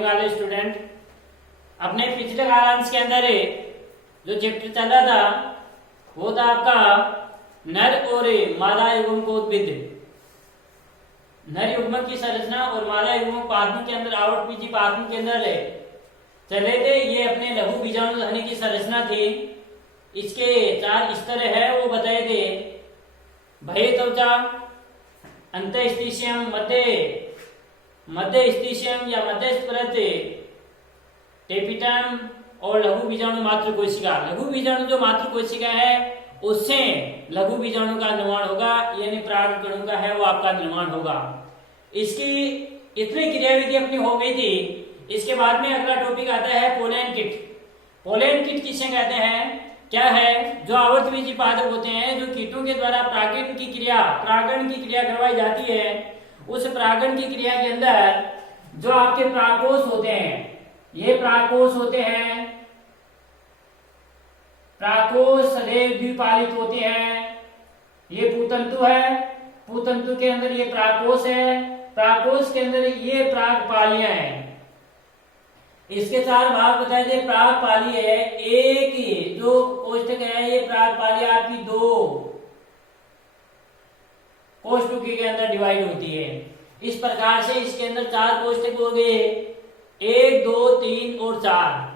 Morning वाले student. अपने पिछले कालांश के अंदर जो चैप्टर चल रहा था वो था आपका नर और मादा युग्म को उद्भिद। नर युग्म की संरचना और मादा युग्म पादपों के अंदर आवट बीजी पादपों के अंदर चले थे। ये अपने लघु बीजाणु धनी की संरचना थी। इसके 4 स्तर है वो बताए थे। भय त्वचा, अंतःस्थितियम, मध्य स्थितियम या मध्यस्थ परत, टेपिटम और लघु बीजाणु मातृ कोशिका। लघु बीजाणु जो मातृ कोशिका है उससे लघु बीजाणु का निर्माण होगा, यानी परागकणों का है वो आपका निर्माण होगा। इसकी इतनी क्रियाविधि अपनी हो गई थी। इसके बाद में अगला टॉपिक आता है पोलन किट। पोलन किट किसे कहते हैं, क्या है? जो आवर्त बीजी पादप होते हैं, जो कीटों के द्वारा परागण की क्रिया करवाई जाती है। उस परागण की क्रिया के अंदर जो आपके परागकोश होते हैं, ये परागकोश होते हैं, परागकोश सदैव द्विपालित होते हैं। ये पूतंतु है, पूतंतु के अंदर ये परागकोश है, परागकोश के अंदर ये परागपालियां हैं। इसके 4 भाग बताए थे। परागपाली है एक, जो कोष्ठक है ये परागपाली आपकी 2 कोष्ठकों के अंदर डिवाइड होती है। इस प्रकार से इसके अंदर 4 कोष्ठक हो गए, 1, 2, 3 और 4।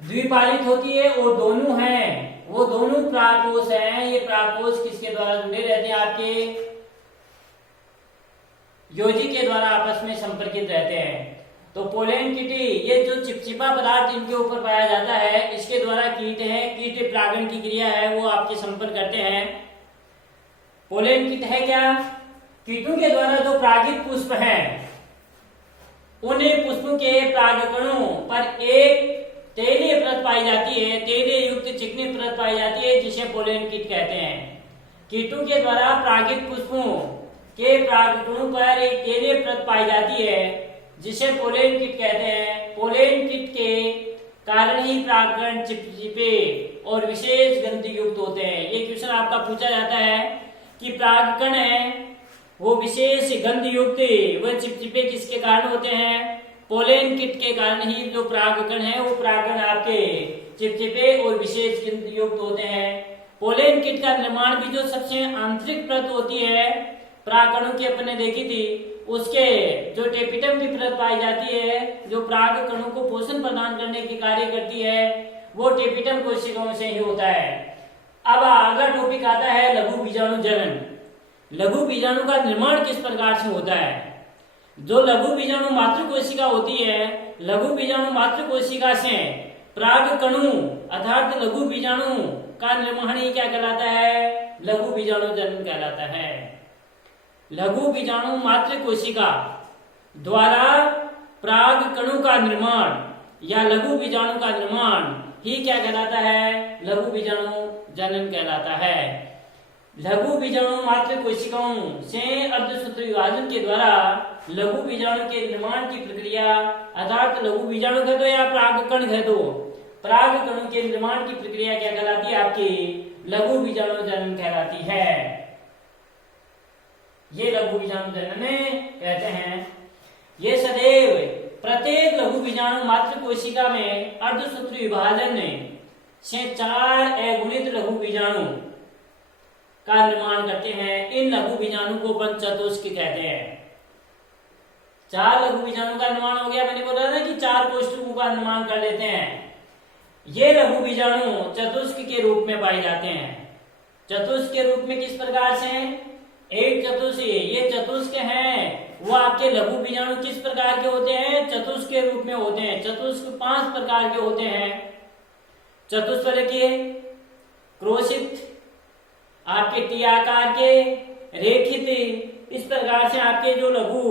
द्विपालित होती है और दोनों हैं, वो दोनों परागकोश हैं। ये परागकोश किसके द्वारा जुड़े रहते हैं? आपके योजी के द्वारा आपस में संपर्कित रहते हैं। तो पोलन किटी, ये जो चिपचिपा पदार्थ इनके ऊपर पाया जाता है, इसके द्वारा कीट है, कीट परागण की क्रिया है वो आपके संपर्क करते हैं। पोलन किट है क्या? कीटों के द्वारा जो परागित पुष्प हैं, उन पुष्पों के परागकणों पर एक तेलीय परत पाई जाती है, तेलीय युक्त चिकनी परत पाई जाती है, जिसे पोलन किट कहते हैं। कीटों के द्वारा परागित पुष्पों के परागकणों पर एक तेलीय परत पाई जाती है, जिसे पोलन किट कहते हैं। पोलन किट के कारण ही परागकण चिपचिपे और विशेष गंध युक्त होते हैं। ये क्वेश्चन आपका पूछा जाता है कि परागकण है वो विशेष गंध युक्त व चिपचिपे किसके कारण होते हैं? पोलन किट के कारण ही जो परागकण है वो परागकण आपके चिपचिपे और विशेष गंध युक्त होते हैं। पोलन किट का निर्माण भी जो सबसे आंतरिक परत होती है परागकणों की अपने देखी थी, उसके जो टेपिटम की परत पाई जाती है, जो परागकणों को पोषण प्रदान करने की कार्य करती है, वो टेपिटम कोशिकाओं से ही होता है। अब अगला टॉपिक आता है लघु बीजाणु जनन। लघु बीजाणु का निर्माण किस प्रकार से होता है? जो लघु बीजाणु मातृ कोशिका होती है, लघु बीजाणु मातृ कोशिका से परागकणों अर्थात लघु बीजाणु का निर्माण ही क्या कहलाता है? लघु बीजाणु जनन कहलाता है। लघु बीजाणु मातृ कोशिका द्वारा परागकणों का निर्माण या लघु बीजाणु का निर्माण ही क्या कहलाता है? लघु बीजाणु जनन कहलाता है। लघु बीजाणु मातृ कोशिकाओं से अर्धसूत्र विभाजन के द्वारा लघु बीजाणु के निर्माण की प्रक्रिया अर्थात लघु बीजाणु कह दो या परागकण कह दो, परागकणों के निर्माण की प्रक्रिया क्या कहलाती है? आपकी लघु बीजाणु जनन कहलाती है। ये लघु बीजाणु जनन कहते हैं। ये सदैव प्रत्येक लघु बीजाणु मातृ कोशिका में अर्धसूत्र विभाजन से 4 अगुणित लघु बीजाणु का निर्माण करते हैं। इन लघु बीजाणु को पंचचतुष्क कहते हैं। 4 लघु बीजाणु का निर्माण हो गया। मैंने बोला था कि 4 कोष्ठकों का निर्माण कर लेते हैं। ये लघु बीजाणु चतुष्क के रूप में पाए जाते हैं। चतुष्क के रूप में किस प्रकार से? एक चतुष्क, ये चतुष्क हैं वो आपके लघु बीजाणु किस प्रकार के होते हैं? चतुष्क के रूप में होते हैं। चतुष्क 5 प्रकार के होते हैं। चतुष्फलकीय, क्रोशित, आपके टी आकार के, रेखित, इस प्रकार से आपके जो लघु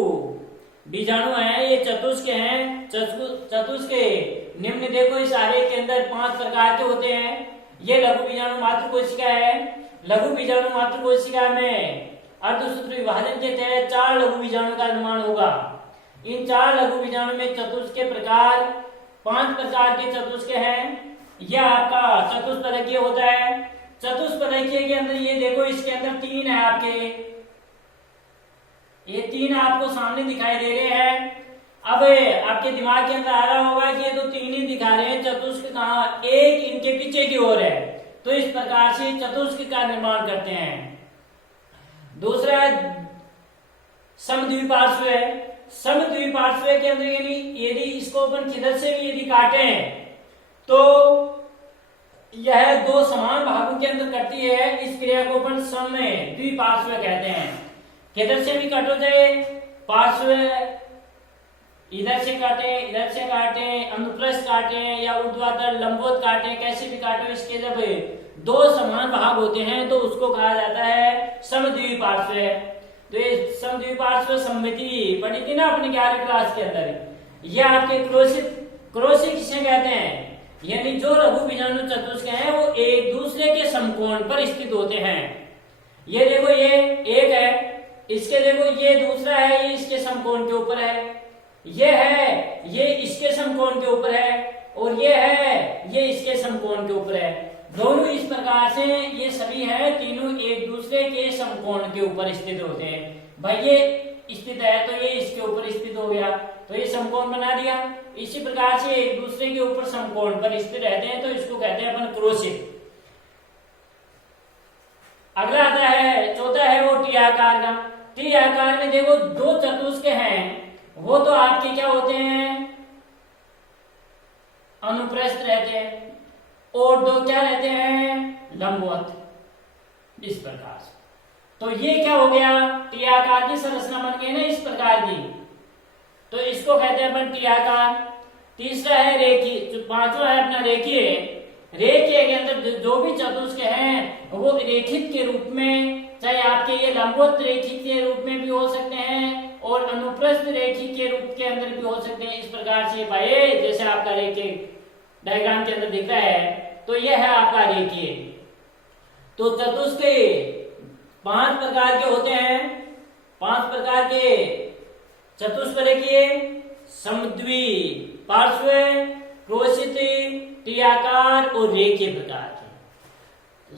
बीजाणु हैं ये चतुष्क हैं। चतुष्क निम्न देखो इस आरेख के अंदर 5 प्रकार के होते हैं। ये लघु बीजाणु मातृ कोशिका है। लघु बीजाणु मातृ कोशिका में अर्धसूत्र विभाजन के तहत 4 लघु बीजाणु का निर्माण होगा। इन 4 लघु बीजाणु में चतुष्क के प्रकार 5 प्रकार के चतुष्क हैं। यह आपका चतुष्फलकीय होता है। चतुष्फलकीय के अंदर ये देखो इसके अंदर 3 है आपके, ये 3 आपको सामने दिखाई दे रहे हैं। अब आपके दिमाग के अंदर आ रहा होगा कि ये तो तीन ही दिखा रहे हैं, चतुष्क कहाँ, एक इनके पीछे की ओर है। तो इस प्रकार से चतुष्क का निर्माण करते हैं। दूसरा समद्विपार्श्व है। समद्विपार्श्व के अंदर यदि इसको अपन किधर से भी यदि काटें तो यह दो समान भागों के अंदर करती है। इस क्रिया को अपन समद्विपार्श्व कहते हैं। किधर से भी काटो, चाहे पार्श्व इधर से काटे, इधर से काटे, अनुप्रस्थ काटे या ऊर्ध्वाधर लंबवत काटे, कैसे भी काटो, इसके जब दो समान भाग होते हैं तो उसको कहा जाता है समद्विपार्श्व। तो ये समद्विपार्श्व सममिति पढ़ी थी ना अपने 11वीं क्लास के अंदर। ये आपके क्रोशित किसे कहते हैं, यानी जो लघु बीजाणु चतुष्क हैं वो एक दूसरे के समकोण पर स्थित होते हैं। ये देखो, ये एक है, इसके देखो ये दूसरा है, ये इसके समकोण के ऊपर है। ये है, ये इसके समकोण के ऊपर है, और ये है, ये इसके समकोण के ऊपर है। दोनों इस प्रकार से ये सभी हैं, तीनों एक दूसरे के समकोण के ऊपर स्थित होते हैं। भाई ये स्थित है तो ये इसके ऊपर स्थित हो गया, तो ये समकोण बना दिया। इसी प्रकार से एक दूसरे के ऊपर समकोण पर स्थित रहते हैं तो इसको कहते हैं अपन क्रोशित। अगला आता है, चौथा है वो टी आकार का। टी आकार में देखो दो चतुष्क हैं, वो तो आपके क्या होते हैं, अनुप्रस्थ रहते हैं, और दो क्या रहते हैं, लंबवत। इस प्रकार से तो ये क्या हो गया, टी आकार की संरचना बन गई ना इस प्रकार की, तो इसको कहते हैं अपन टी आकार। तीसरा है रेखीय, पांचवा है अपना रेखीय। रेखीय के अंदर जो भी चतुष्क हैं वो रेखित के रूप में, चाहे आपके ये लंबवत रेखित के रूप में भी हो सकते हैं और अनुप्रस्थ रेखित के रूप के अंदर भी हो सकते हैं। इस प्रकार से भाई जैसे आपका रेखीय डायग्राम के अंदर दिख रहा है, तो यह है आपका रेखीय। तो चतुष्क 5 प्रकार के होते हैं। 5 प्रकार के चतुष्क रेखीय, समद्विपार्श्व, क्रोशित, टी आकार और रेखीय प्रकार के।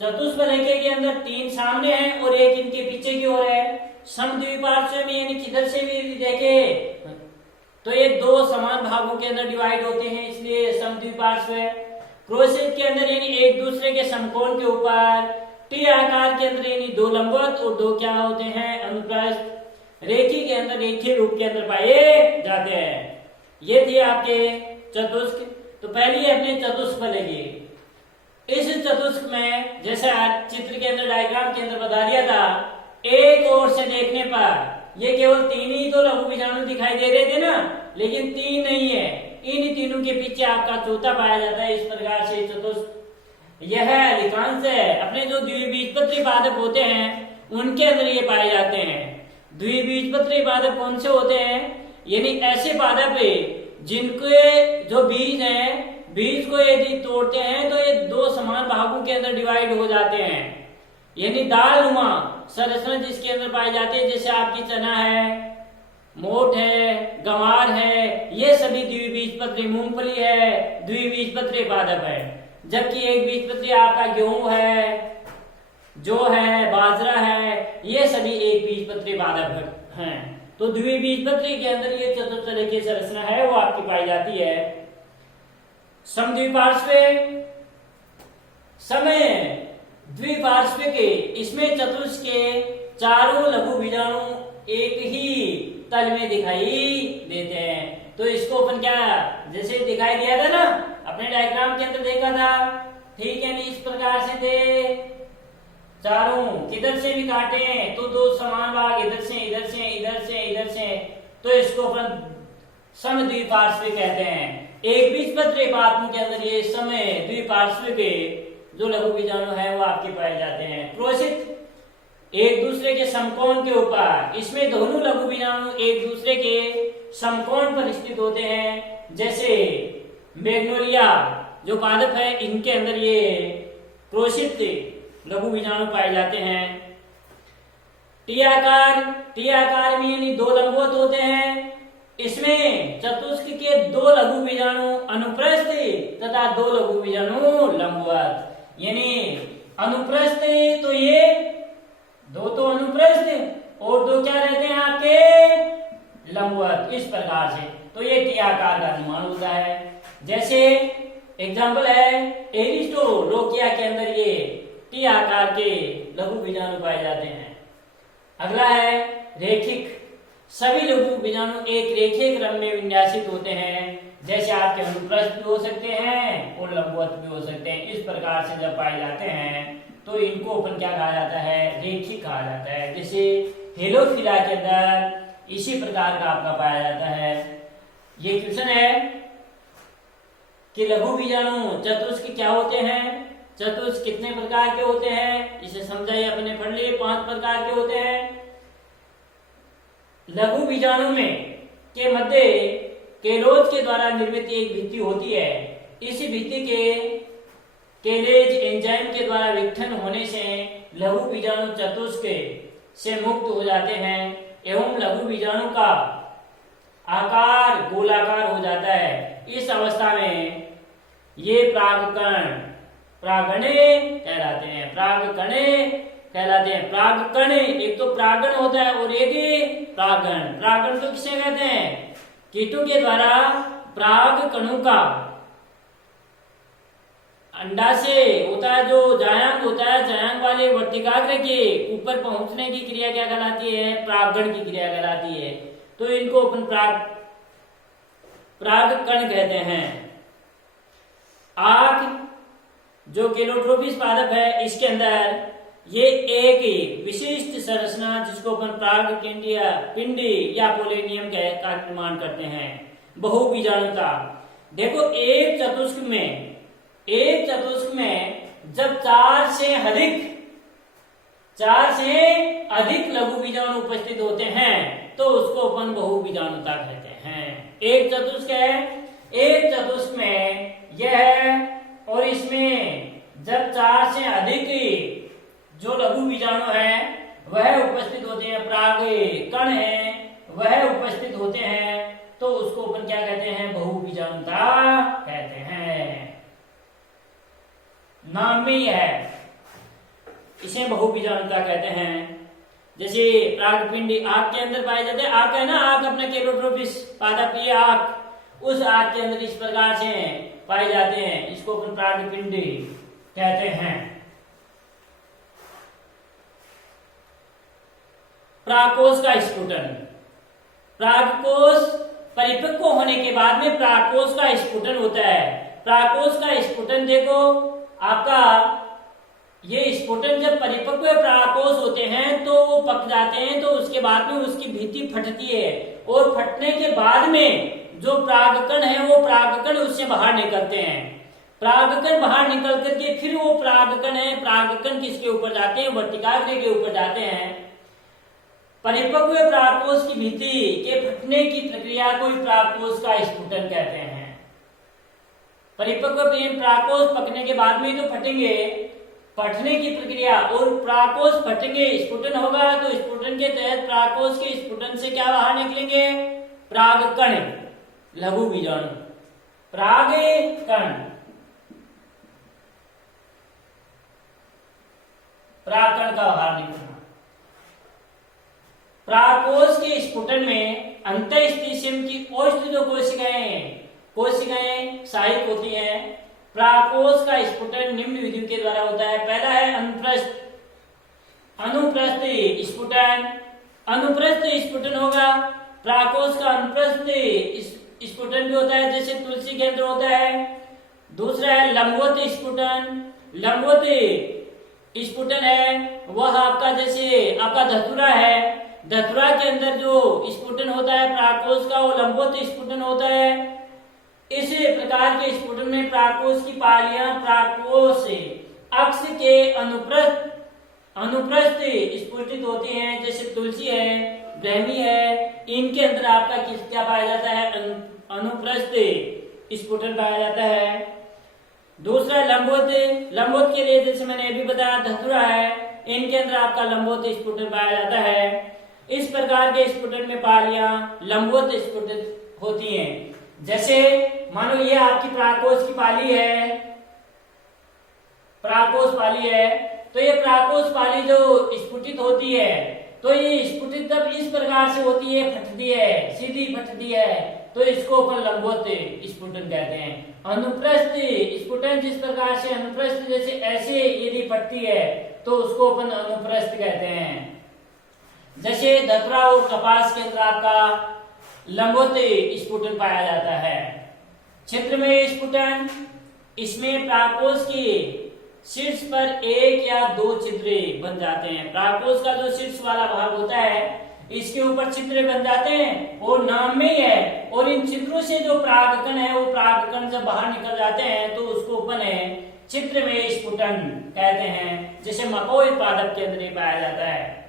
चतुष्क रेखीय के अंदर 3 सामने हैं और एक इनके पीछे की ओर है। समद्विपार्श्व में यानी किधर से भी देखे तो ये दो समान भागों के अंदर डिवाइड होते हैं, इसलिए समद्विपार्श्व। क्रोशित के अंदर यानी एक दूसरे के समकोण के ऊपर। टी आकार के अंदर यानी दो लंबवत और दो क्या होते हैं, अनुप्रस्थ। रेखीय के अंदर रेखीय रूप के अंदर पाए जाते हैं। ये थे आपके चतुष्क। तो पहले अपने चतुष्क लेंगे। इस चतुष्क में जैसे चित्र के अंदर डायग्राम के अंदर बता दिया था, एक ओर से देखने पर ये केवल 3 ही तो लघु बीजाणु दिखाई दे रहे थे ना, लेकिन 3 नहीं है, इन तीनों के पीछे आपका चौथा पाया जाता है। इस प्रकार से चतुष्क यह अधिकांश है अपने जो द्विबीजपत्री पादप होते हैं उनके अंदर ये पाए जाते हैं। द्विबीजपत्री पादप कौन से होते हैं, यानी ऐसे पादप जिनके जो बीज हैं, बीज को यदि तोड़ते हैं तो ये दो समान भागों के अंदर डिवाइड हो जाते हैं, यानी दालनुमा संरचना जिसके अंदर पाई जाती है। जैसे आपकी चना है, मोठ है, गंवार है, ये सभी द्विबीजपत्री, मूंगफली है, द्विबीजपत्री पादप है। जबकि एक बीजपत्री आपका गेहूं है, जौ है, बाजरा है, ये सभी एक बीजपत्री पादप हैं। तो द्विबीजपत्री के अंदर ये चतुर्थ रेखीय संरचना है वो आपकी पाई जाती है। समद्विपार्श्व, समय द्विपार्श्व के, इसमें चतुष्क के चारों लघु बीजाणु एक ही तल में दिखाई देते हैं। तो इसको अपन क्या, जैसे दिखाई दिया था ना अपने डायग्राम के अंदर देखा था, ठीक है। इस प्रकार से थे चारों, किधर से भी काटे तो दो समान भाग, इधर से इधर से इधर से इधर से, तो इसको अपन समद्विपार्श्व कहते हैं। एक बीजपत्री पादप के अंदर ये समय द्विपार्श्व के जो लघु बीजाणु है वो आपके पाए जाते हैं। क्रोशित एक दूसरे के समकोण के ऊपर, इसमें दोनों लघु बीजाणु एक दूसरे के समकोण पर स्थित होते हैं। जैसे मैग्नोलिया जो पादप है इनके अंदर ये क्रोशित लघु बीजाणु पाए जाते हैं। टी आकार में यानी दो लंबवत होते हैं। इसमें चतुष्क के दो लघु बीजाणु अनुप्रस्थ तथा दो लघु बीजाणु लंबवत, यानी अनुप्रस्थ तो ये दो तो अनुप्रस्थ और दो क्या रहते हैं आपके लंबवत, इस प्रकार से। तो ये टी आकार का निर्माण होता है। जैसे एग्जाम्पल है एरिस्टोलोकिया के अंदर ये टी आकार के लघु बीजाणु पाए जाते हैं। अगला है रेखिक। सभी लघु बीजाणु एक रेखीय क्रम में विन्यासित होते हैं। जैसे आपके अनुप्रस्थ भी हो सकते हैं और लंबवत भी हो सकते हैं। इस प्रकार से जब पाए जाते हैं तो इनको अपन क्या कहा जाता है, रेखिक कहा जाता है। जैसे हेलोफिला के अंदर इसी प्रकार का आपका पाया जाता है। ये क्वेश्चन है कि लघु बीजाणु चतुष्क क्या होते हैं, चतुष्क कितने प्रकार के होते हैं, इसे समझाइए। अपने पढ़ लिए 5 प्रकार के होते हैं। लघु बीजाणु में के मध्य केलोज के द्वारा निर्मित एक भित्ति होती है। इस भित्ति के केलेज एंजाइम के द्वारा विघटन होने से लघु बीजाणु चतुष्क से मुक्त हो जाते हैं एवं लघु बीजाणु का आकार गोलाकार हो जाता है। इस अवस्था में ये प्रागकण प्रागणे कहलाते हैं, प्रागकणे कहलाते हैं। प्रागकण एक तो प्रागण होता है और एक प्रागण। प्रागण तो किसे कहते हैं, कीटों के द्वारा प्रागकणों का अंडा से होता है जो जायांग होता है, जायांग वाले वर्तिकाग्र के ऊपर पहुंचने की क्रिया क्या कहलाती है, प्रागण की क्रिया कहलाती है। तो इनको अपन प्रागकण कहते हैं। आग जो केलोट्रोपिस पादप है, इसके अंदर ये एक विशिष्ट संरचना जिसको अपन पिंडी या पोलेनियम का निर्माण करते हैं। बहुबीजाणुता देखो, एक चतुष्क में जब 4 से अधिक लघु बीजाणु उपस्थित होते हैं तो उसको अपन बहुबीजाणुता कहते हैं। एक चतुष्क है, एक चतुष्क में यह है और इसमें जब 4 से अधिक जो लघु बीजाणु है वह उपस्थित होते हैं, प्रागकण है वह उपस्थित होते हैं, तो उसको अपन क्या कहते हैं, बहुबीजाणुता कहते हैं। नाम में ही है, इसे बहुबीजाणुता कहते हैं। जैसे प्रागपिंडी आग के अंदर पाए जाते हैं। आग है ना, आग अपने केलोट्रोपिस पादप, ये आग उस आग के अंदर इस प्रकार से पाए जाते हैं, इसको अपन प्रागपिंडी कहते हैं। प्राकोष का स्फुटन। प्रागकोष परिपक्व होने के बाद में प्राकोष का स्फुटन होता है। प्राकोष का स्फुटन देखो आपका, ये स्फुटन जब परिपक्व प्राकोष होते हैं तो वो पक जाते हैं, तो उसके बाद में उसकी भित्ति फटती है और फटने के बाद में जो प्रागकण है वो प्रागकण उससे बाहर निकलते हैं। प्रागकण बाहर निकल करके फिर वो प्रागकण है, प्रागकण किसके ऊपर जाते हैं, वर्तिकाग्र के ऊपर जाते हैं। परिपक्व प्राकोष की भित्ति के फटने की प्रक्रिया को प्राकोष का स्फुटन कहते हैं। परिपक्व प्राकोष पकने के बाद में तो फटेंगे, फटने की प्रक्रिया और प्राकोष फटेंगे, स्फुटन होगा, तो स्फुटन के तहत प्राकोष के स्फुटन से क्या बाहर निकलेंगे, प्रागकण, लघु बीजाणु, प्रागकण, प्रागकण का बाहर निकलना। प्राकोष के स्फुटन में अंतःस्थितिम की औष्ठ जो कोशिकाएं सहायक होती हैं। प्राकोष का स्फुटन निम्न विधियों के द्वारा होता है। पहला है अनुप्रस्थ स्फुटन। अनुप्रस्थ स्फुटन होगा, प्राकोष का अनुप्रस्थ स्फुटन भी होता है, जैसे तुलसी के अंदर होता है। दूसरा है लंबवत स्फुटन। लंबवत स्फुटन है वह आपका, जैसे आपका धतूरा है, धतूरा के अंदर जो स्फुटन होता है प्राकोष का, वो लंबवत स्फुटन होता है। इस प्रकार के स्फुटन में प्राकोष की पालियां प्राकोष अक्ष के अनुप्रस्थ स्फुटित होती हैं, जैसे तुलसी है, ब्रह्मी है, इनके अंदर आपका क्या पाया जाता है, अनुप्रस्थ स्फुटन पाया जाता है। दूसरा लंबवत। लंबवत के लिए जैसे मैंने अभी बताया धतूरा है, इनके अंदर आपका लंबवत स्फुटन पाया जाता है। इस प्रकार के स्फुटन में पालियां लंबवत स्फुटित होती हैं। जैसे मानो ये आपकी प्राकोष की पाली है, प्राकोष पाली है, तो ये प्राकोष पाली जो स्फुटित होती है तो ये स्फुटित जब इस प्रकार से होती है, फटती है, सीधी फटती है, तो इसको अपन लंबवत स्फुटन कहते हैं। अनुप्रस्थ स्फुटन जिस प्रकार से अनुप्रस्थ जैसे ऐसे यदि फटती है तो उसको अपन अनुप्रस्थ कहते हैं। जैसे धतरा और कपास के अंदर आपका लंबवत स्फुटन पाया जाता है। छिद्र में स्फुटन, इसमें प्राकोष की शीर्ष पर एक या दो छिद्र बन जाते हैं। प्राकोष का जो शीर्ष वाला भाग होता है इसके ऊपर छिद्र बन जाते हैं और नाम में ही है, और इन छिद्रों से जो परागकण है वो परागकण जब बाहर निकल जाते हैं तो उसको अपन छिद्र में स्फुटन कहते हैं। जैसे मकोई पादप के अंदर पाया जाता है।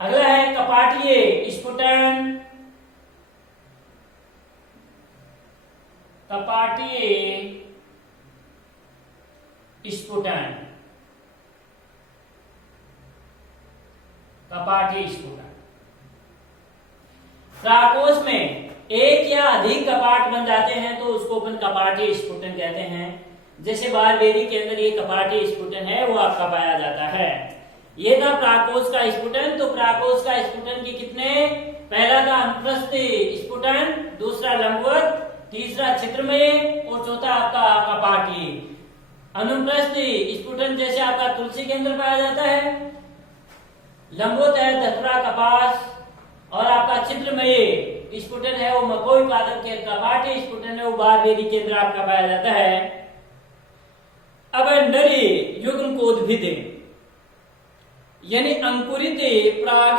अगला है कपाटीय स्फुटन। कपाटीय स्फुटन, कपाटीय स्फुटन, प्राकोष में एक या अधिक कपाट बन जाते हैं तो उसको अपन कपाटीय स्फुटन कहते हैं। जैसे बारहवीं के अंदर ये कपाटीय स्फुटन है वो आपका पाया जाता है। ये था प्राकोष का स्फुटन। तो प्राकोष का स्फुटन की कितने, पहला था अनुप्रस्थ स्फुटन, दूसरा लंबवत, तीसरा छिद्रमय और चौथा आपका कपाटीय। अनुप्रस्थ स्फुटन जैसे आपका तुलसी के अंदर पाया जाता है, लंबवत है धतूरा कपास, और आपका छिद्रमय स्फुटन है वो मकोई पादप के, कपाटीय स्फुटन है वो बारहवीं के अंदर आपका पाया जाता है। अब नरी युग्मकोद्भिद यानी अंकुरित पराग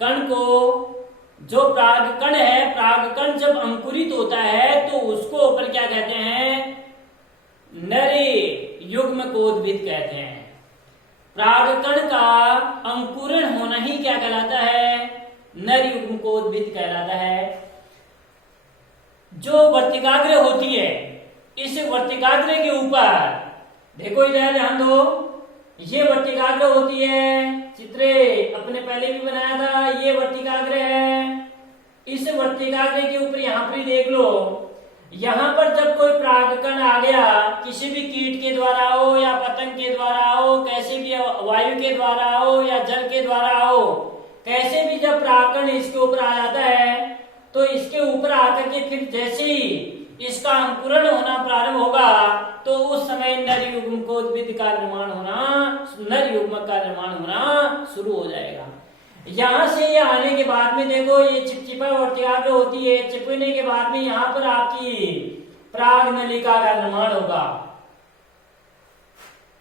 कण को, जो परागकण है, परागकण जब अंकुरित होता है तो उसको अपन क्या कहते हैं, नरी युग्मकोद्भिद कहते हैं। परागकण का अंकुरण होना ही क्या कहलाता है, नर युग्मकोद्भिद कहलाता है। जो वर्तिकाग्र होती है, इस वर्तिकाग्र के ऊपर देखो इधर ध्यान दो, ये वर्तिकाग्र होती है, चित्र अपने पहले भी बनाया था, ये वर्तिकाग्र है। इस वर्तिकाग्र के ऊपर यहाँ पर देख लो, यहाँ पर जब कोई परागकण आ गया, किसी भी कीट के द्वारा हो या पतंग के द्वारा हो, कैसे भी वायु के द्वारा हो या जल के द्वारा हो, कैसे भी जब परागकण इसके ऊपर आ जाता है तो इसके ऊपर आकर के फिर जैसे ही इसका अंकुरण होना प्रारंभ होगा तो उस समय नर युग्मकोद्भिद का निर्माण होना, नर युग्मक का निर्माण होना शुरू हो जाएगा। यहाँ से ये आने के बाद में देखो ये चिपचिपा वर्तिकाग्र होती है, चिपकने के बाद में यहाँ पर आपकी पराग नलिका का निर्माण होगा।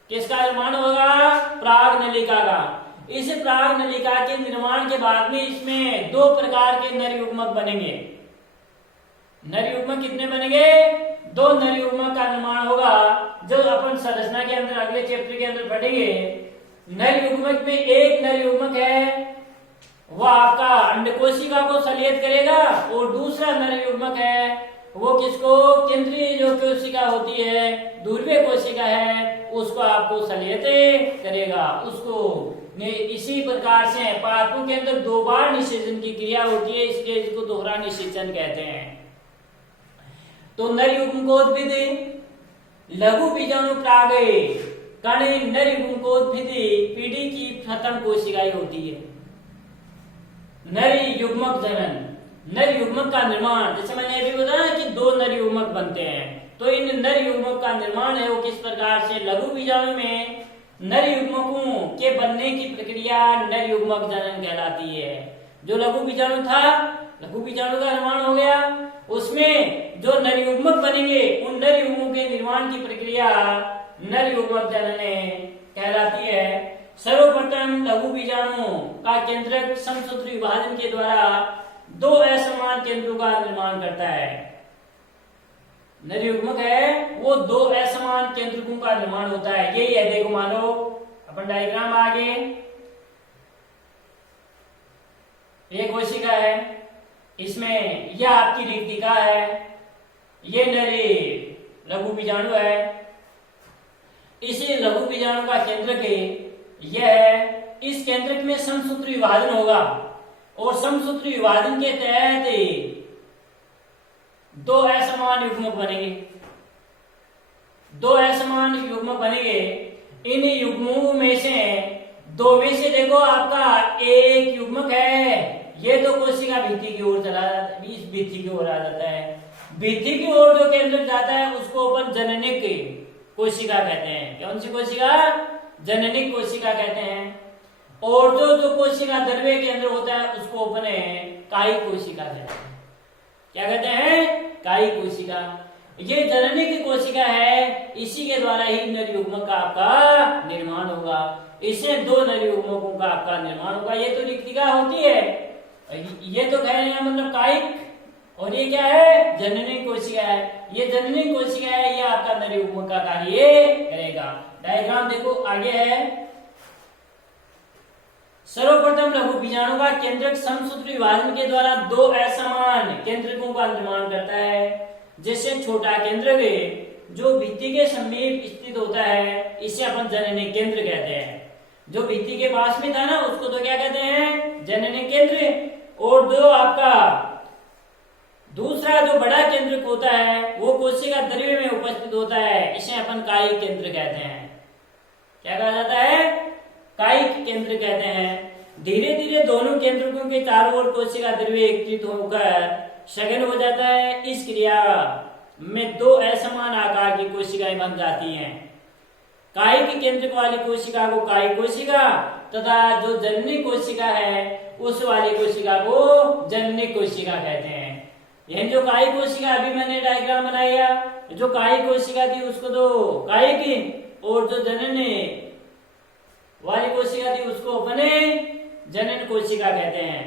किसका निर्माण होगा, पराग नलिका का। इस पराग नलिका के निर्माण के बाद में इसमें दो प्रकार के नर युग्मक बनेंगे। नर युग्मक कितने बनेंगे, दो नर युग्मक का निर्माण होगा, जो अपन संरचना के अंदर अगले चैप्टर के अंदर पढ़ेंगे। नर युग्मक में एक नर युग्मक है वो आपका अंडकोशिका को सलियत करेगा, और दूसरा नर युग्मक है वो किसको, केंद्रीय जो कोशिका होती है, ध्रुवीय कोशिका है, उसको आपको सलियत करेगा। उसको इसी प्रकार से पादपों के अंदर दो बार निषेचन की क्रिया होती है, इसलिए इसको दोहरा निषेचन कहते हैं। तो नर युग्मकोद्भिद लघु बीजाणु पराग कण नर युग्मकोद्भिद पीढ़ी की प्रथम कोशिकाएं होती है। नर युग्मक जनन, नर युग्मक का निर्माण, जैसे मैंने अभी बताया कि दो नर युग्मक बनते हैं, तो इन नर युग्मक का निर्माण है वो किस प्रकार से, लघु बीजाणु में नर युग्मकों के बनने की प्रक्रिया नर युग्मक जनन कहलाती है। जो लघु बीजाणु था, लघु बीजाणु का निर्माण हो गया, उसमें जो नर युग्मक बनेंगे उन नर युग्मकों के निर्माण की प्रक्रिया नर युग्मक जनन कहलाती है। सर्वप्रथम लघु बीजाणु का केंद्रक समसूत्र विभाजन के द्वारा दो असमान केंद्रों का निर्माण करता है। नर युग्मक है वो दो असमान केंद्रकों का निर्माण होता है। यही है, देखो मानो अपन डायग्राम आगे, ये कोशिका है, इसमें यह आपकी रिक्तिका है, ये नर लघु बीजाणु है। इस लघु बीजाणु का केंद्रक यह है, इस केंद्रक में समसूत्र विभाजन होगा, और समसूत्र विभाजन के तहत दो असमान युग्मक बनेंगे, दो असमान युग्मक बनेंगे। इन युग्मों में से दो में से देखो आपका एक युग्मक है, ये तो कोशिका भित्ति की ओर चला जाता है, इस भित्ति की ओर आ जाता है। भित्ति की ओर जो केंद्रक जाता है उसको अपन जननिक कोशिका कहते हैं। कौन सी कोशिका? जननिक कोशिका कहते हैं। और जो कोशिका द्रव्य केंद्र होता है उसको अपन कायिक कोशिका कहते हैं। क्या कहते हैं? कायिक कोशिका। ये जननी की कोशिका है, इसी के द्वारा ही नर युग्मक का आपका निर्माण होगा। इससे दो नर युग्मकों का आपका निर्माण होगा। ये तो रिक्तिका होती है, ये तो कह रहे हैं मतलब कायिक, और ये क्या है? जननी कोशिका है। ये जननी कोशिका है, ये आपका नर युग्मक का कार्य करेगा। डायग्राम देखो आगे है। सर्वप्रथम लघु बीजाणु का केंद्रक समसूत्री विभाजन के द्वारा दो असमान केंद्रकों का निर्माण करता है। जैसे छोटा केंद्रक जो भित्ति के समीप स्थित होता है, इसे अपन जननी केंद्र कहते हैं। जो भित्ति के पास में था ना, उसको तो क्या कहते हैं? जननी केंद्र। और जो आपका दूसरा जो बड़ा केंद्रक होता है वो कोशिका द्रव्य में उपस्थित होता है, इसे अपन कायिक केंद्र कहते हैं। क्या कहा जाता है? कायिक केंद्र कहते हैं। धीरे धीरे दोनों केंद्रकों के चारों ओर कोशिका द्रव्य एकत्रित होकर सघन हो जाता है। इस क्रिया में दो असमान आकार की कोशिकाएं बन जाती हैं। कायिक केंद्रक वाली कोशिका को कायिक कोशिका तथा जो जननी कोशिका है उस वाली कोशिका को जननी कोशिका कहते हैं। यह जो कायिक कोशिका अभी मैंने डायग्राम बनाया, जो कायिक कोशिका थी उसको तो कायिक, और जो जननी वाली कोशिका थी उसको अपने जनन कोशिका कहते हैं।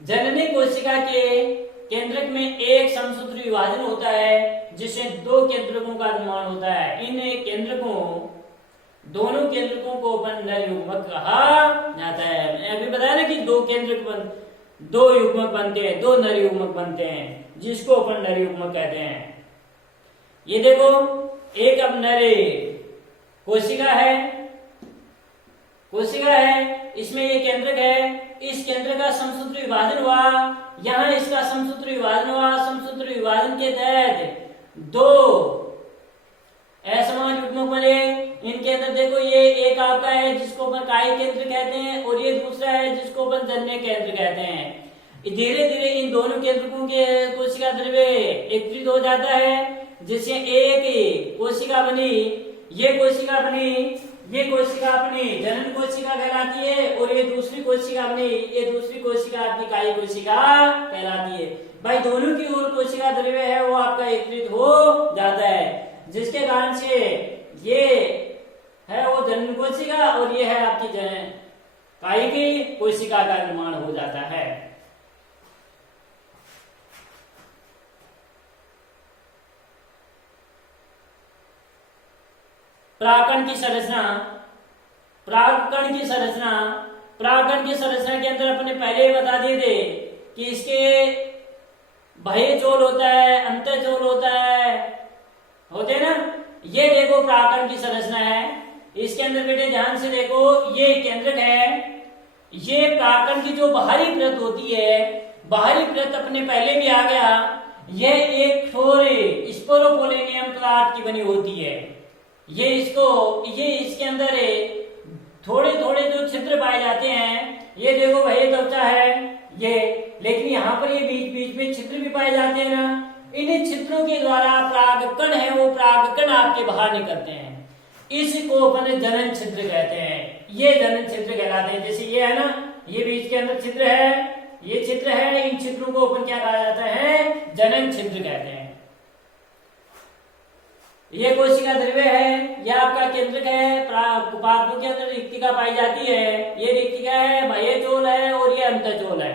जननी कोशिका के केंद्रक में एक समसूत्री विभाजन होता है, जिससे दो केंद्रकों का निर्माण होता है। इन केंद्रकों दोनों केंद्रकों को अपन नर युग्मक कहा जाता है। मैंने अभी बताया ना कि दो युग्मक बनते हैं, दो नर युग्मक बनते हैं, जिसको अपन नर युग्मक कहते हैं। ये देखो एक अब नर कोशिका है, इसमें ये केंद्रक है। इस केंद्र का समसूत्री विभाजन हुआ, यहाँ इसका समसूत्री विभाजन हुआ। समसूत्री विभाजन के तहत दो असमान युग्मक बने। इनके अंदर देखो ये एक आपका है जिसको अपन कायिक केंद्र कहते हैं, और ये दूसरा है जिसको अपन जननी केंद्र कहते हैं। धीरे धीरे इन दोनों केंद्रकों के कोशिका द्रव्य एकत्रित हो जाता है, जिससे एक कोशिका बनी। ये कोशिका अपनी जनन कोशिका कहलाती है, और ये दूसरी कोशिका अपनी, ये दूसरी कोशिका अपनी कायिक कोशिका कहलाती है। भाई दोनों की ओर कोशिका द्रव्य है वो आपका एकत्रित हो जाता है, जिसके कारण से ये है वो जनन कोशिका और ये है आपकी कायिक कोशिका का निर्माण हो जाता है। परागकण की संरचना के अंदर अपने पहले ही बता दिए थे कि इसके बाह्य चोल होता है, अंतःचोल होता है, होते हैं ना। ये देखो परागकण की संरचना है। इसके अंदर बेटे ध्यान से देखो, ये केंद्रक है। ये परागकण की जो बाहरी परत होती है, बाहरी परत अपने पहले भी आ गया। यह एक ठोर स्पोरोपोलिनियम पदार्थ की बनी होती है। ये इसके अंदर थोड़े थोड़े जो छिद्र पाए जाते हैं। ये देखो भाई त्वचा है ये, लेकिन यहाँ पर ये बीच बीच में छिद्र भी पाए जाते हैं ना। इन छिद्रों के द्वारा परागकण है वो परागकण आपके बाहर निकलते हैं। इसको अपन जनन छिद्र कहते हैं। ये जनन छिद्र कहलाते हैं। जैसे ये है ना, ये बीच के अंदर छिद्र है, ये छिद्र है। इन छिद्रों को अपन क्या कहा जाता है? जनन छिद्र कहते हैं। ये कोशिका द्रव्य है, यह आपका केंद्रक है। पादपों के अंदर रिक्तिका पाई जाती है। ये रिक्तिका है, बाह्य चोल है, और ये अंतःचोल है।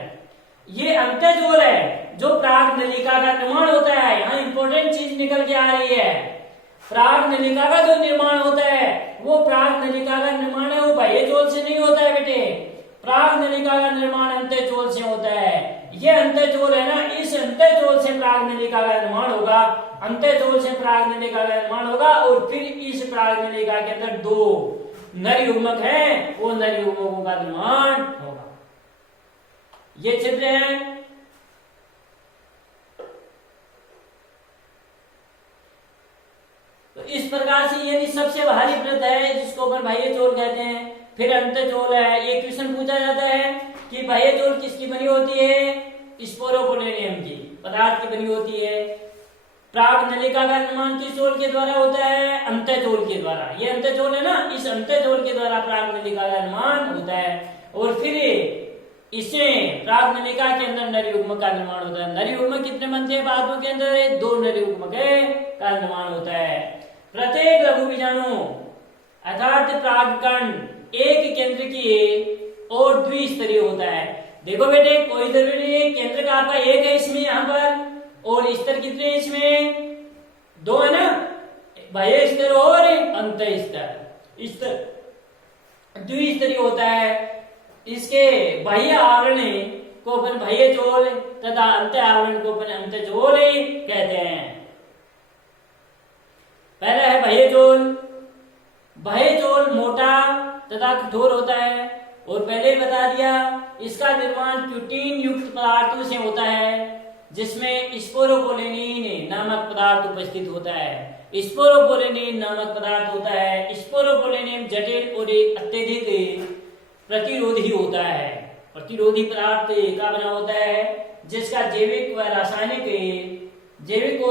ये अंतःचोल है जो प्राग नलिका का निर्माण होता है। यहाँ इंपॉर्टेंट चीज निकल के आ रही है। प्राग नलिका का जो निर्माण होता है वो प्राग नलिका का निर्माण है वो बाह्य चोल से नहीं होता है बेटे। प्राग नलिका का निर्माण अंतःचोल से होता है। ये अंतःचोल है ना, इस अंतःचोल से प्राग नलिका का निर्माण होगा। अंतःचोल से प्राग नलिका का निर्माण होगा, और फिर इस प्राग नलिका के अंदर दो नर युग्मक है, वो नर युग्मकों का निर्माण होगा। ये छिद्र है। तो इस प्रकार से यानी सबसे बाहरी परत है जिसको अपन बाह्य चोल कहते हैं। फिर अंतःचोल है। ये क्वेश्चन पूछा जाता है कि बाह्य चोल किसकी बनी होती है? स्पोरोपोलेनियम की पदार्थ की बनी होती है। प्राग नलिका का निर्माण किस चोल के द्वारा होता है? अंतःचोल के द्वारा। ये अंतःचोल है ना, इस अंतःचोल के द्वारा प्राग नलिका का निर्माण होता है। और फिर इससे प्राग नलिका के अंदर नरयुग्म का निर्माण होता है। नरयुग्म कितने बनते हैं पादपों के अंदर? 2 नरयुग्म का निर्माण होता है। प्रत्येक लघु बीजाणु अर्थात परागकण एक केंद्र की और द्विस्तरीय होता है। देखो बेटे, कोई जरूरी नहीं है, केंद्र का आपका एक है इसमें यहाँ पर, और स्तर कितने हैं इसमें? 2 है ना, बाह्य स्तर और अंत स्तर। स्तर द्विस्तरीय होता है। इसके बाह्य आवरण को अपन बाह्य चोल तथा अंत आवरण को अपन अंतःचोल कहते हैं। पहला है बाह्य चोल। बाह्य चोल मोटा तथा कठोर होता है, और पहले ही बता दिया इसका निर्माण क्यूटीन युक्त पदार्थों से होता है, जिसमें स्पोरोपोलेनिन नामक पदार्थ उपस्थित होता है। स्पोरोपोलेनिन नामक पदार्थ होता है। स्पोरोपोलेनिन जटिल और अत्यधिक प्रतिरोधी होता है। प्रतिरोधी पदार्थ का बना होता है, जिसका जैविक और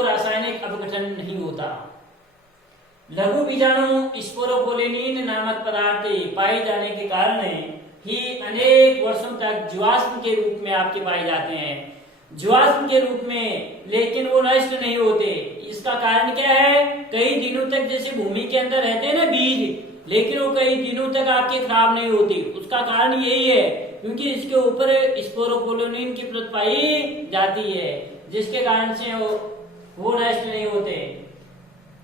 रासायनिक अपघटन नहीं होता। लघु बीजाणु स्पोरोपोलेनिन नामक पदार्थ पाए जाने के कारण ही अनेक वर्षों तक जीवाश्म के रूप में आपके पाए जाते हैं। जीवाश्म के रूप में, लेकिन वो नष्ट नहीं होते। इसका कारण क्या है? कई दिनों तक जैसे भूमि के अंदर रहते हैं ना बीज, लेकिन वो कई दिनों तक आपके खराब नहीं होती। उसका कारण यही है क्योंकि इसके ऊपर स्पोरोपोलेनिन की परत पाई जाती है, जिसके कारण से वो नष्ट नहीं होते।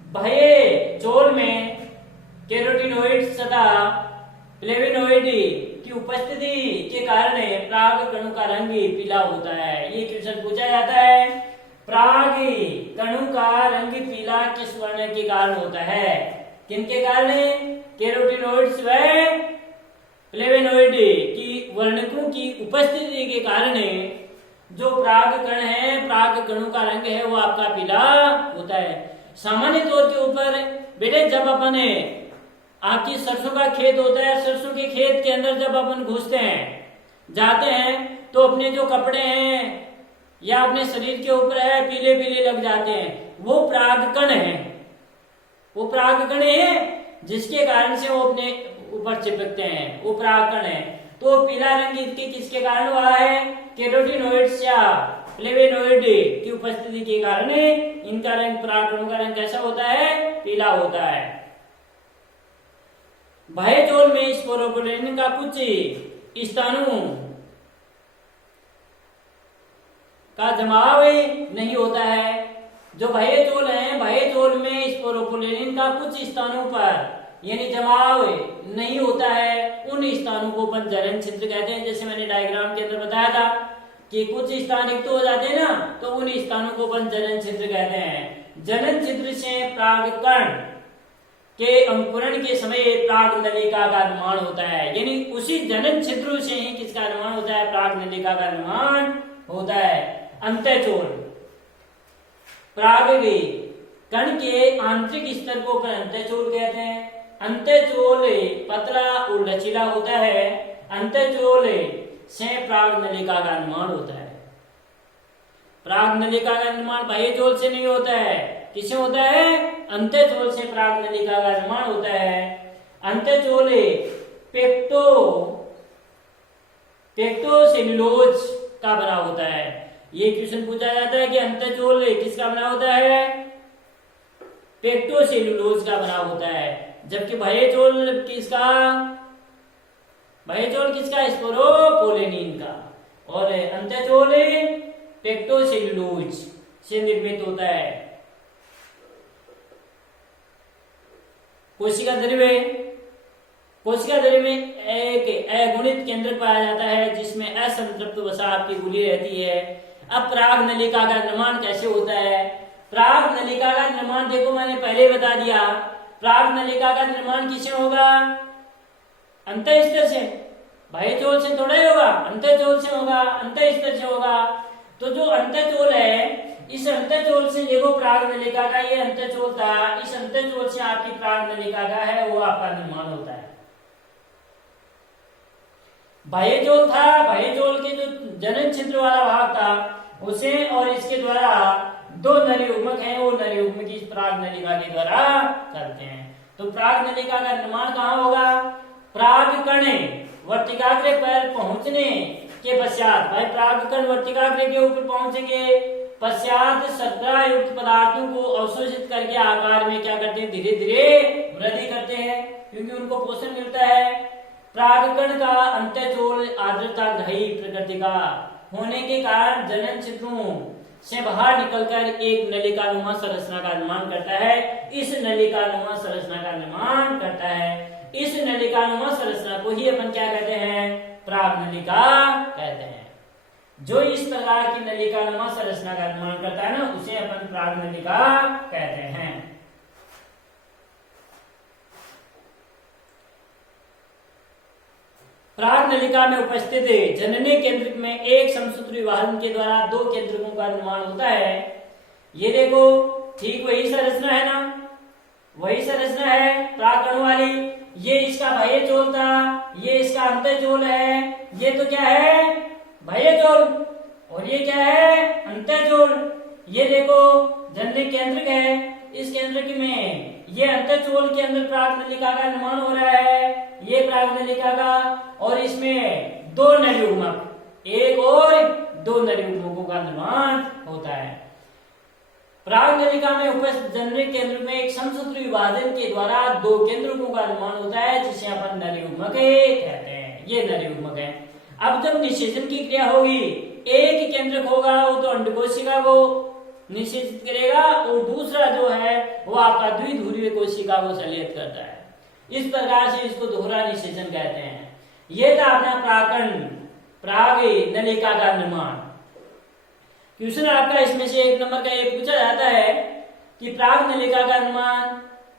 बाह्य चोल में कैरोटीनोइड्स तथा फ्लेवोनोइड की उपस्थिति के कारण पराग कणों का रंग पीला होता है। ये क्वेश्चन पूछा जाता है, पराग कणों का रंग पीला किस वर्ण के कारण होता है? किनके कारण? कैरोटीनोइड्स व फ्लेवोनोइड की वर्णकों की उपस्थिति के कारण जो पराग कण है, पराग कणों का रंग है वो आपका पीला होता है। सामान्य तौर के ऊपर बेटे, जब अपन आपकी सरसों का खेत होता है, सरसों के खेत के अंदर जब अपन घुसते हैं, जाते हैं, तो अपने जो कपड़े हैं या अपने शरीर के ऊपर है पीले पीले लग जाते हैं। वो परागकण है, वो परागकण है जिसके कारण से वो अपने ऊपर चिपकते हैं, वो परागकण है। तो पीला रंग इसके किसके कारण हुआ है? कैरोटीनोइड्स या फ्लेवोनोइड की उपस्थिति के कारण इनका रंग, परागकणों का रंग कैसा होता है? पीला होता है। बाह्य चोल में स्पोरोपोलेनिन का कुछ स्थानों का जमाव नहीं होता है। जो बाह्य चोल है, बाह्य चोल में स्पोरोपोलेनिन का कुछ स्थानों पर यानी जमाव नहीं होता है। उन स्थानों को अपन जनन छिद्र कहते हैं। जैसे मैंने डायग्राम के अंदर बताया था कि कुछ स्थान रिक्त हो जाते हैं ना, तो उन स्थानों को अपन जनन छिद्र कहते हैं। जनन छिद्र से परागकण के अंकुरण के समय पराग नलिका का निर्माण होता है। यानी उसी जनन छिद्र से ही किसका निर्माण होता है? पराग नलिका का निर्माण होता है। अंतःचोल, पराग कण के आंतरिक स्तर को अपन अंतःचोल कहते हैं। अंतःचोल पतला और लचीला होता है। अंतःचोल से पराग नलिका का निर्माण होता है। पराग नलिका का निर्माण बाह्य चोल से नहीं होता है। किससे होता है? अंतःचोल से पराग नलिका का निर्माण होता है। अंतःचोल पेक्टोसेलुलोज का बना होता है। ये क्वेश्चन पूछा जाता है कि अंतःचोल किसका बना होता है? पेक्टोसेलुलोज का बना होता है। जबकि बाह्य चोल किसका? स्पोरोपोलेनिन का। और अंतःचोल पेक्टोसेलुलोज से निर्मित होता है। कोशिका द्रव्य में एक अगुणित केंद्र पाया जाता है, जिसमें असंतृप्त वसा आपकी घुली रहती है। अब पराग नलिका का निर्माण कैसे होता है? पराग नलिका का निर्माण देखो, मैंने पहले बता दिया, पराग नलिका का निर्माण किससे होगा? अंतःस्तर से। बाह्य चोल से थोड़ा ही होगा, अंतःचोल से होगा, अंतःस्तर से होगा। तो जो अंतःचोल है, इस अंतःचोल से देखो प्राग नलिका का ये अंतःचोल था, इस अंतःचोल से आपकी प्राग नलिका का है वो आपका निर्माण होता है। बाह्यचोल था, बाह्यचोल के जो जनन छिद्र वाला भाग था उसे और इसके द्वारा दो नलियुग्मक हैं, वो नलियुग्मक इस प्राग नलिका के द्वारा करते हैं। तो प्राग नलिका का निर्माण कहाँ होगा? प्राग कण वर्तिकाग्र पर पहुंचने के पश्चात, भाई प्राग कण वर्तिकाग्र के ऊपर पहुंचेंगे पश्चात शर्करा युक्त पदार्थों को अवशोषित करके आकार में क्या करते हैं? धीरे धीरे वृद्धि करते हैं, क्योंकि उनको पोषण मिलता है। प्रागकण का अंतःचोल आर्द्रता ग्रही प्रकृति का होने के कारण जनन छिद्रों से बाहर निकलकर एक नलिकानुमा संरचना का निर्माण करता है। इस नलिकानुमा संरचना का निर्माण करता है। इस नलिकानुमा संरचना को ही अपन क्या कहते हैं? प्राग नलिका कहते हैं। जो इस प्रकार की नलिकानुमा संरचना का निर्माण करता है ना, उसे अपन प्राग नलिका कहते हैं। प्राग नलिका में उपस्थित जननी केंद्रक में एक समसूत्र विभाजन के द्वारा दो केंद्रकों का निर्माण होता है। ये देखो ठीक वही संरचना है ना, वही संरचना है प्रागकण वाली। ये इसका बाह्यचोल था, ये इसका अंतःचोल है। ये तो क्या है? बाह्यचोल, और ये क्या है? अंतःचोल। ये देखो जननी केंद्रक है, इस केंद्रक में ये अंतःचोल के अंदर प्राग नलिका का निर्माण हो रहा है, ये प्राग नलिका का, और इसमें दो नलियुग्मक, एक और दो नलियुग्मकों का निर्माण होता है। प्राग नलिका में उपस्थित जननी केंद्र में एक समसूत्र विभाजन के द्वारा दो केंद्रकों का निर्माण होता है, जिसे अपन नलियुग्मक कहते हैं। ये नलियुग्मक है। अब जब निषेचन की क्रिया होगी, एक केंद्रक होगा वो तो अंडकोशिका को निषेचित करेगा, और दूसरा जो है वो आपका द्विध्रुवीय कोशिका को संलेपित करता है। इस प्रकार से इसको दोहरा निषेचन कहते हैं। ये था अपना प्राग नलिका का निर्माण। क्वेश्चन आपका इसमें से 1 नंबर का ये पूछा जाता है कि प्राग नलिका का निर्माण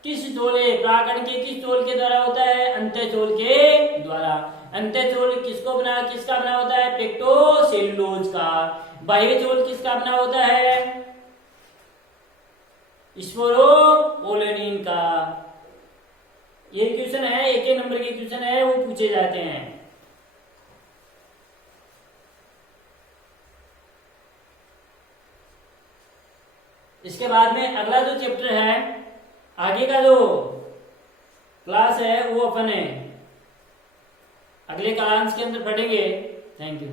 किस चोले प्रागकण के किस चोल के द्वारा होता है? अंतःचोल के द्वारा। अंतःचोल किसका बना होता है? पेक्टोसेलुलोज का। बाह्यचोल किसका बना होता है? स्पोरोपोलिन का। ये क्वेश्चन है, 1 नंबर के क्वेश्चन है, वो पूछे जाते हैं। इसके बाद में अगला जो चैप्टर है, आगे का जो क्लास है वो अपन अगले क्लास के अंदर पढ़ेंगे। Thank you.